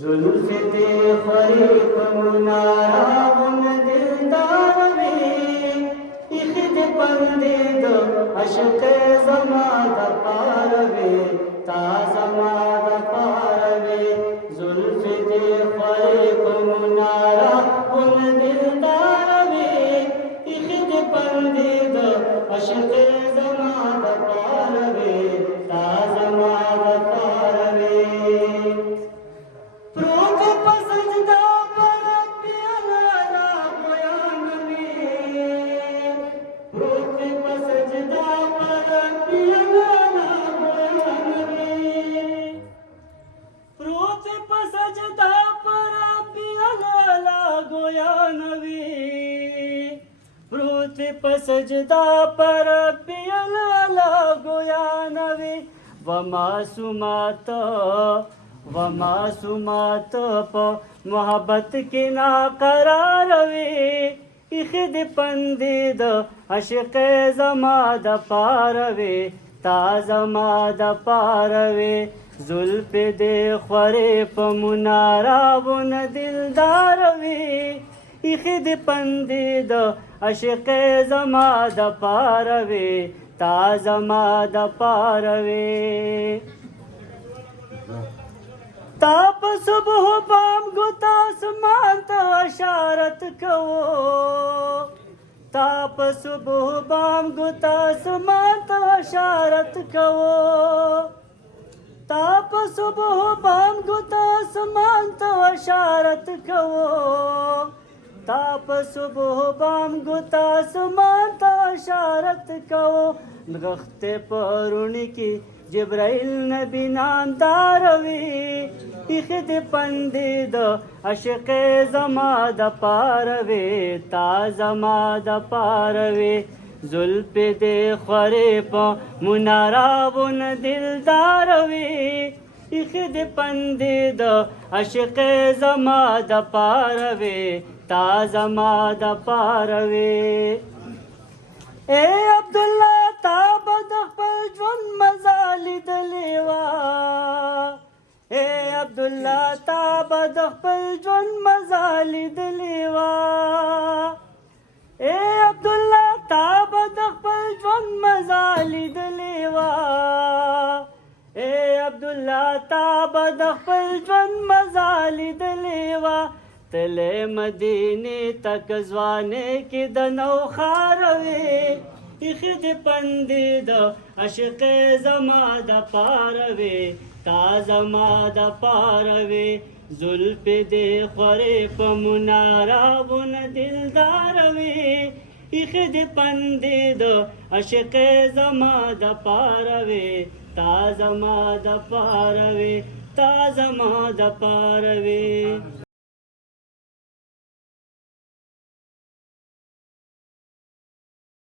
زلف دې خورې په منارون دلدار وي ایښې دې پندې د عشق زما د پاره وي تا زما د پاره وي زلف دې خورې په منارون دلدار وي ایښې دې پندې د عشق زما د پاره وي تا زما د پاره وي سجدہ پر پیلا گویا نوی وماسومات پا محبت کی ناقرار وی ایخد پندی دا عشق زما دا پاروی تا زما دا پاروی زلف دے خوری پا مناراون دلدار وی ایخد پندی دا عشق زما د پاروي تا زما د پاروي تا په صبح بام ګوتا اسمان ته اشارت کوو تا په صبح بام ګوتا اسمان ته اشارت کوو تا په صبح بام ګوتا اسمان ته اشارت کوو تا په صبح بام ګوتا اسمان ته اشارت کوو نغښت پرونی کی جبرائیل نبی نامدار وی ایښې دې پندې د عشق زما د پاره وی تا زما د پاره وی زلفې دې خورې په مناراون دلدار وی ایښې دې پندې د عشق زما د پاره وی تا زما د پاره وی اے عبدالله تا به د خپل ژوند مزه لیدلې وه اے عبدالله تا به د خپل ژوند مزه لیدلې وه اے عبدالله تا به د خپل ژوند مزه لیدلې وه اے عبدالله تا به د خپل ژوند مزه لیدلې وه تلې مدینې تک ځوانې کې د نوښار وې ایښې دې پندې د عشق زما د پاره وې تا زما د پاره وې زلفې دې خورې په مناراون دلدار وې ایښې دې پندې د عشق زما د پاره وې تا زما د پاره وې تا زما د پاره وې